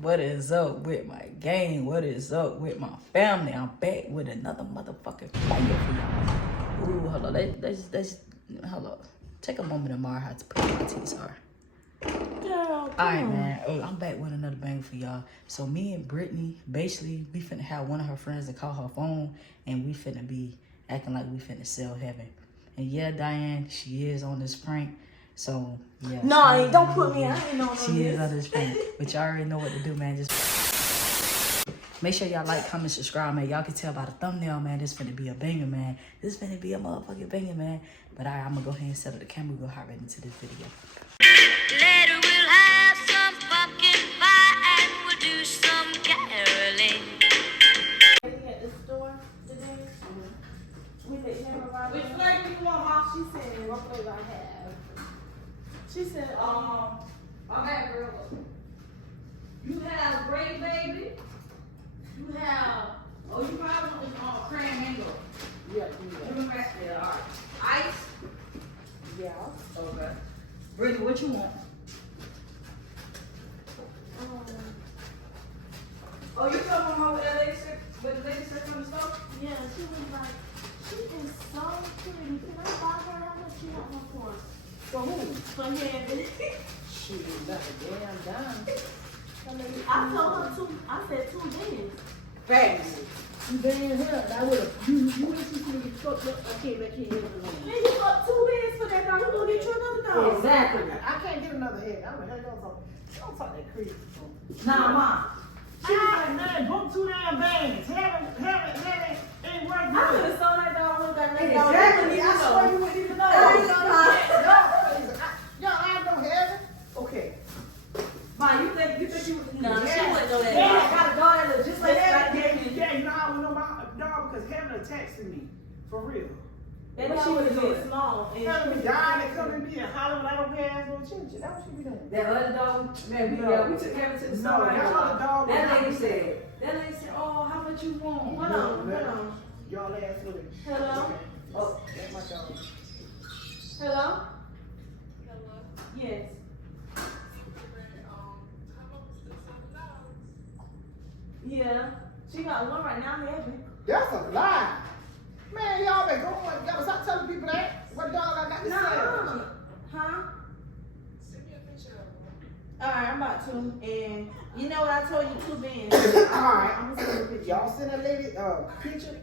What is up with my gang? What is up with my family? I'm back with another motherfucking banger for y'all. Ooh, hold on. Let's hold on. Take a moment to admire how to put my teeth are. Alright, man. I'm back with another banger for y'all. So me and Brittany, basically, we finna have one of her friends to call her phone, and we finna be acting like we finna sell heaven. And yeah, Diane, she is on this prank. So, yeah. No, don't put me. I ain't know she is on this prank. But y'all already know what to do, man. Just make sure y'all like, comment, subscribe, man. Y'all can tell by the thumbnail, man. This finna be a banger, man. This finna be a motherfucking banger, man. But alright, I'm gonna go ahead and set up the camera. We'll hop right into this video. Later we'll have some pumpkin pie and we'll do some caroling. At the store today. With the camera. Which flavor you want, Mom? She said, what flavor I have? She said, Okay, girl. You have Great Baby. You have, you probably want this cran mango. Yeah, Yeah, all right. Ice. yeah. Okay. Brittany, what you want? Oh, you talking about with that lady with the lady sitting on the stove? Yeah, she was like, she is so pretty. Can I buy her? How much she want her for? For who? For him. She is not a damn dime. I told her I said 2 days. Thanks. You been here. I would have. You wish you could get fucked up. I can't let you hear the Man, you got 2 days for that dog. You gonna get you another dog. Exactly. I can't get another head. I'm gonna head on. Don't talk that crazy. Nah, Mom. She was like, man, book 2 damn bands. Have it, ain't worth I it. could have sold that dog with that nigga. Exactly. I swear you wouldn't even know. Y'all, I know heaven. Okay. Ma, you think you would? No, she wouldn't know that. Yeah, I got a dog that looks just like that. Yeah, you know I would know my dog because heaven attached to me. For real. That What dog she would was have doing? been small. And Heaven be dying and come and be and holler when I don't pay ass no attention. That's what she be doing. That other dog, man, we took Kevin to the No, store. that other dog was That not lady good. said, oh, how much you want? Hold on. Y'all ass with it. Hello? Oh, That's my dog. Hello? Yes. Yeah. She got one right now, heavy. That's a lie. Man, y'all been going. Y'all stop telling people that. What dog I got to sell? Huh? Alright, I'm about to. And you know what I told you 2 bands. Alright. I'm gonna send you a picture. Y'all send that lady picture.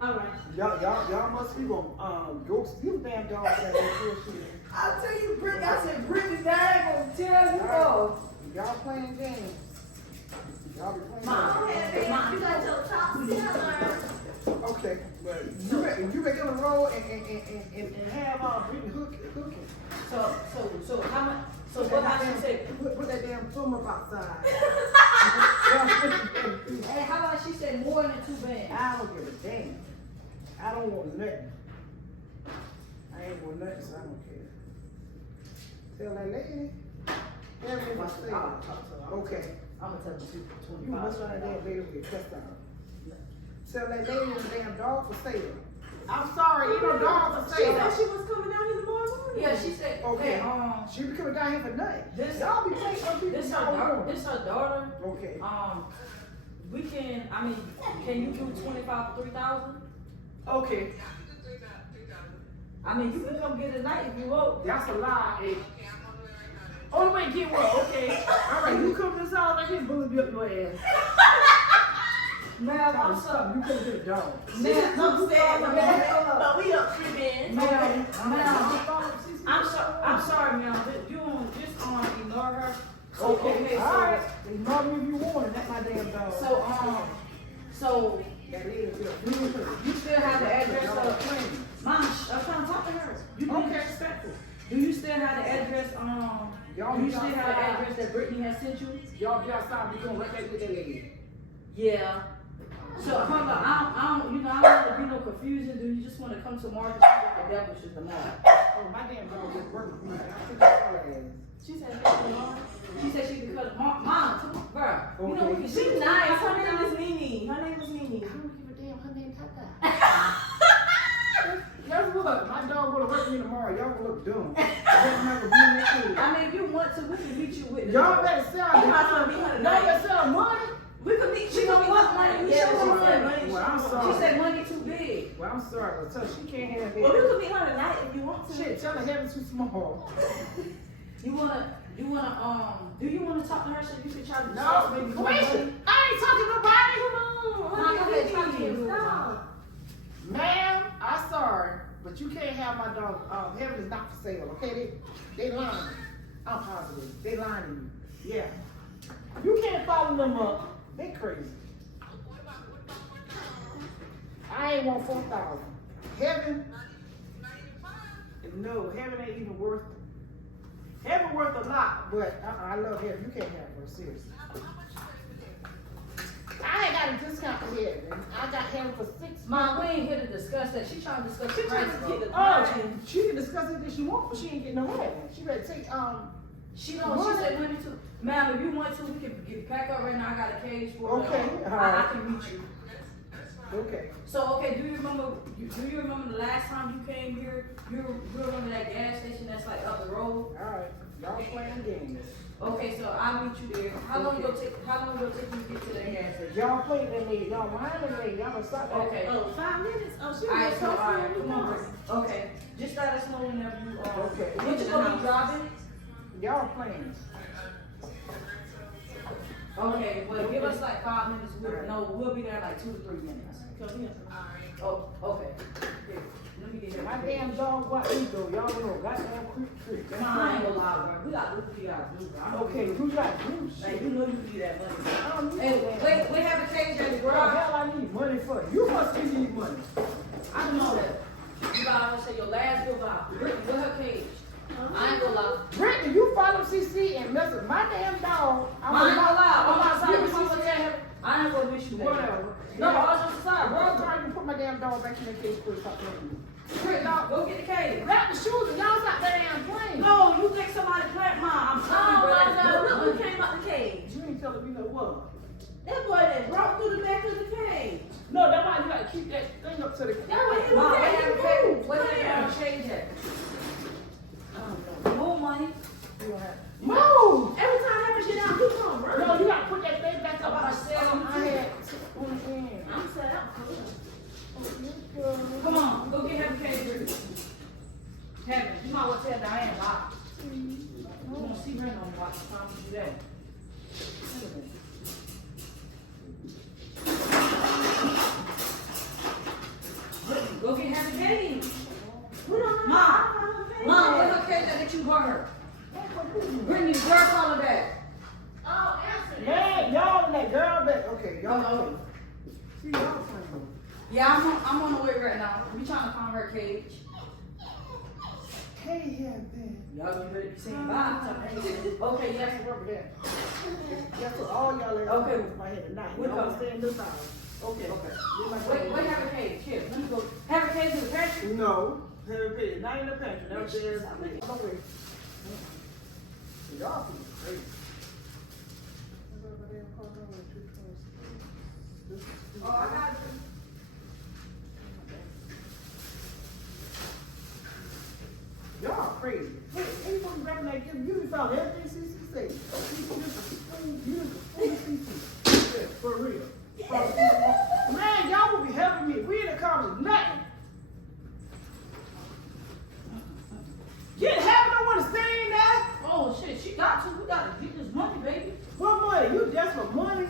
Alright. Y'all must be gonna go steal damn dog that bullshit. I'll tell you, Brittany, I said, Brittany, that ain't gonna tell you all. Y'all playing games. Y'all be playing Mom, games. Mom, you got your top seller. Okay, but you been gonna roll and have Brittany hooking. So how much? So what I should say? Put that damn thumb up outside. Hey, how about she said more than 2 bands? I don't give a damn. I don't want nothing. I ain't want nothing, so I don't care. Tell that lady. Tell me my thing. I'll talk to her. Okay. I'm gonna tell her You must 25. find that lady will get cussed out. Tell that lady the damn dog for sale. I'm sorry, ain't no dog for She sale. said she was coming out here tomorrow morning. Yeah, she said, Okay. that, She be coming down here for nothing. This- Y'all be playing some people. this her daughter. Okay. We can, I mean, can you do 25 for 3,000? Okay. I mean, you can come get it tonight if you want. That's a lie. Eh? Only way to get what? Okay. All right, you come to this house, I can bully up your ass. Ma'am, I'm sorry. You couldn't get a dog. Ma'am, I'm sorry, ma'am. But we up 3 bands. Ma'am, I'm sorry. sorry, ma'am. You don't just ignore her. Okay, so- all right. Ignore me if you want it. That's my damn dog. So, that lady feel beautiful. you still have the address of, Mom, I'm trying to talk to her. You being Okay. disrespectful. Do you still have the address, Y'all do you be still have the outside. address that Brittany has sent you? Y'all be outside, we gonna let that with that lady. Yeah. So, hold on, I don't want to be no confusion. Do you just want to come to Market Street with the devil should tomorrow? Oh, my damn dog just working for me. I think that's all that is. She said, "Mom." She said she could cut it. Mom, bro. You know, we can She's nice. Her name is Nene. Her name is Nene. I don't give a damn, her name Tata. Guess what? My dog would have worked me tomorrow. Y'all gonna look dumb. Y'all not gonna be in that food. I mean, if you want to, we can meet you with Y'all better sell You it. might as well be $100. I'm sorry, but tell her she can't have Well, we heaven. could meet her tonight if you want to. Shit, tell her heaven's too small. Do you wanna talk to her so you can try to No, discuss maybe more Quisha, money? I ain't talking to nobody. No, go ahead, talk to him. Stop. Ma'am, I'm sorry, but you can't have my dog. Heaven is not for sale, okay? They lying. I'm positive. They lying to you. Yeah. You can't follow them up. They crazy. I ain't want 4,000. Heaven. No, heaven ain't even worth. Heaven worth a lot, but I love heaven. You can't have her, seriously. I ain't got a discount for heaven. I got heaven for 6 months. Mom, we ain't here to discuss that. She trying to discuss the She trying price. to get the Oh, she can discuss it if she wants, but she ain't getting no heaven. She better take She don't. She said money too. Ma'am, if you want to, we can pack up right now. I got a cage for Okay, I alright. can meet you. Okay. So okay, do you remember the last time you came here? You remember that gas station that's like up the road? Alright. Y'all playing games. Okay, so I'll meet you there. How long will it take you to get to that gas station? Y'all play that lady. Y'all mind that lady. Y'all gonna stop that. Okay. Oh, 5 minutes? Oh, she Alright, was so alright, come on. close. Okay, just let us know whenever you Okay. What you gonna be driving? Y'all playing. Okay, well give us like 5 minutes. We'll be there like 2 to 3 minutes. Oh, okay. Here, let me get here. My damn dog got ego. Y'all know. Goddamn creep. No, I ain't gonna lie, bro. We got to do what we gotta do, bro. Okay, you got juice. Like, you know you need that money. I don't need Hey, that. we have a cage at the What the garage. hell I need money for? You must be need money. I know that. You gotta say your last goodbye. Brittany, with her cage. I ain't gonna lie. Brittany, you follow CC and mess with my damn dog. I ain't gonna lie. I'm about to I'm give sorry. CC and I ain't gonna miss you, baby. whatever. No, I was just sorry, Bro, bro. trying to put my damn dog back in the cage for stop playing. Brittany, go get the cage. Grab the shoes and y'all stop that damn plane. No, you think somebody plant mine. I'm telling you, bro. No, look who came out the cage. You ain't telling me no what. That boy that broke through the back of the cage. No, that's why you gotta keep that thing up to the That was his Mom, cage. what have a cage at? More money. Move! Every time I have shit down, you come, bro. No, you gotta put that thing back up. About to stay on the I had on the end. I'm set up. Come on, go get Heaven cage. Heaven, you might well tell Diane why. You won't see her no more. I promise you that. Go get Heaven cage. Mom, where's her cage that you brought her? Brittany, where's all of that? Man, y'all and that girl back. Okay, y'all. Uh-oh. See, y'all playing. Yeah, I'm on the way right now. We trying to find her cage. Hey, yeah, man. Y'all get ready to be saying bye. Okay, yes. Rubber there. That's what all y'all are. Okay. My head tonight. We're Y'all coming. stay in this house. Okay. Wait, Wait, have a cage. Here, let me go. Have a cage in the pantry. No. Have a pig. Not in the pantry. That was there. No way. Y'all people crazy. Oh, I got it. Y'all crazy. Hey, anyone grabbing that gift, you found everything CC say. Yeah, for real. Man, y'all will be helping me. We in the comments, nothing. Get heaven, don't want to stay in there. Oh shit, she got to. We gotta get this money, baby. What money? You just for money?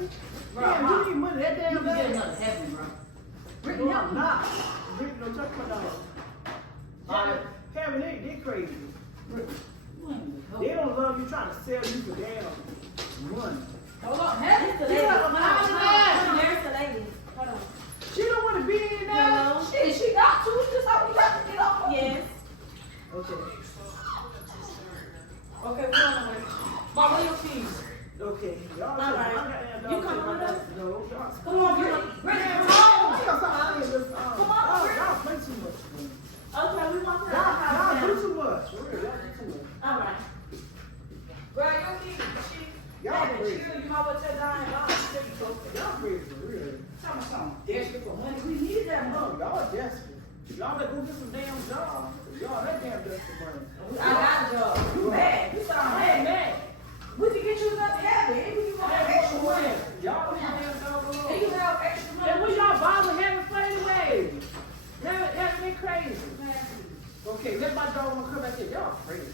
Bro, Damn, Ma, you need money that You damn can get bad. another heaven, bro. No, Brittany, help I'm me. not. Brittany, don't touch my dog. Alright. Heaven, they crazy. You ain't gonna They help. don't love you trying to sell you for damn money. Hold on, heaven. It's the lady. Yeah, Hold on, I'm hold mad. on. There's the lady. Hold on. She don't want to be in there. No. Shit, she got to. Just how we got to get off. Yes. Okay. Okay, we're on the way. Mom, where your keys? Okay. Y'all All right. You coming with us? No, y'all. Come on, Brittany. Brittany, come on. Y'all Come on, y'all play too much. Okay, we want to Y'all house do now. too much. For real, y'all do too much. All right. Grab your keys. Y'all crazy. You might well tell Diane, I'll take you go. Y'all crazy for real. Tell me something. Desperate for money. We need that money. No, y'all desperate. Y'all better go get some damn job. Y'all that damn desperate money. I got a job. You mad. You sound I mad. ain't mad. We can get you another habit. If you want extra money. Y'all don't have damn job And alone. you have extra And money. what y'all bother having for anyway? Hell, dog wanna come back here. Y'all crazy.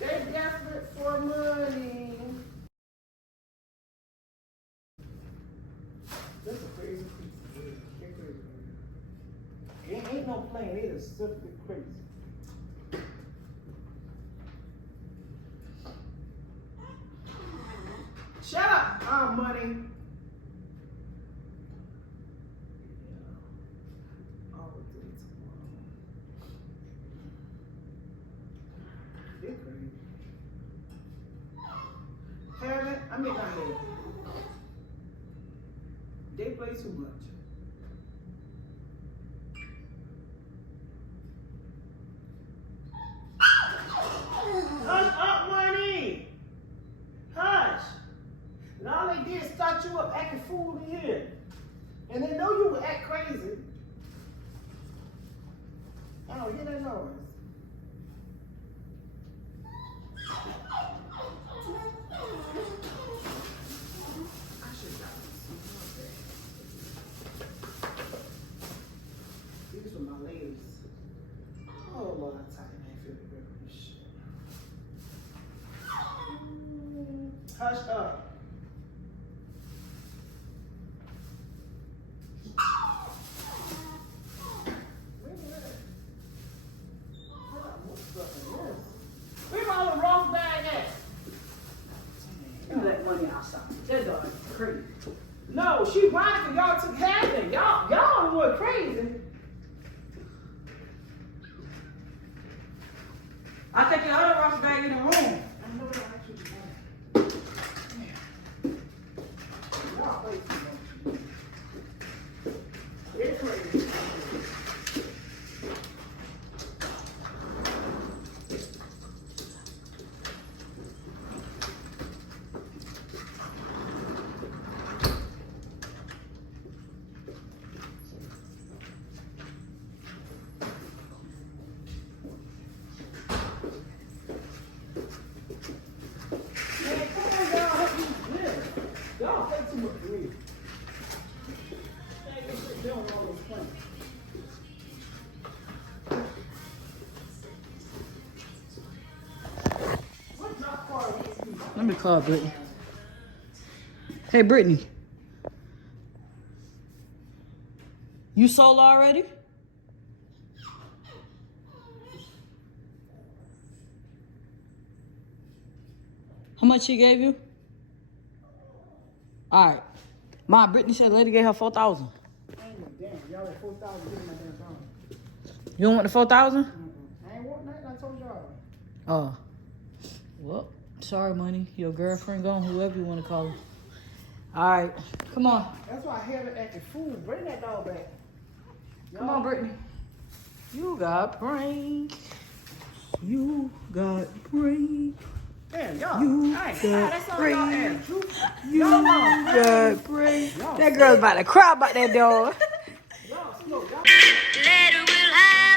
They desperate for money. That's a crazy creature. They're crazy. Ain't no playing. They just simply crazy. Shut up, money. They're crazy. Haven't, I mean, not haven't. They play too much. Hush up, money. Hush. And all they did is start you up acting fool in here. And they know you would act crazy. Oh, hear that noise. I should have these are my ladies. Oh Lord, I'm tired, man. I feel the grip of this shit. Hush up. Where my little rough bag at? Give me that money outside. That dog is crazy. No, she whining because y'all took half of it. Y'all were crazy. I take your other rough bag in the room. I know that actually. Y'all play too much. They're crazy. Y'all play too much for me. Ain't this shit doing all this playing. What drop card is you? Let me call Brittany. Hey, Brittany. You sold already? How much she gave you? All right. Mom, Brittany said the lady gave her 4,000. Damn, y'all at 4,000 getting my damn phone. You don't want the 4,000? I ain't want nothing, I told y'all. Oh. Well, sorry, money. Your girlfriend gone, whoever you want to call her. All right. Come on. That's why I have it acting fool. Bring that dog back. Come on, Brittany. You got prank. You got prank. Damn, y'all. You That's got all y'all prank. ask. You got prank. That girl's about to cry about that dog. y'all slow. Y'all Later we'll have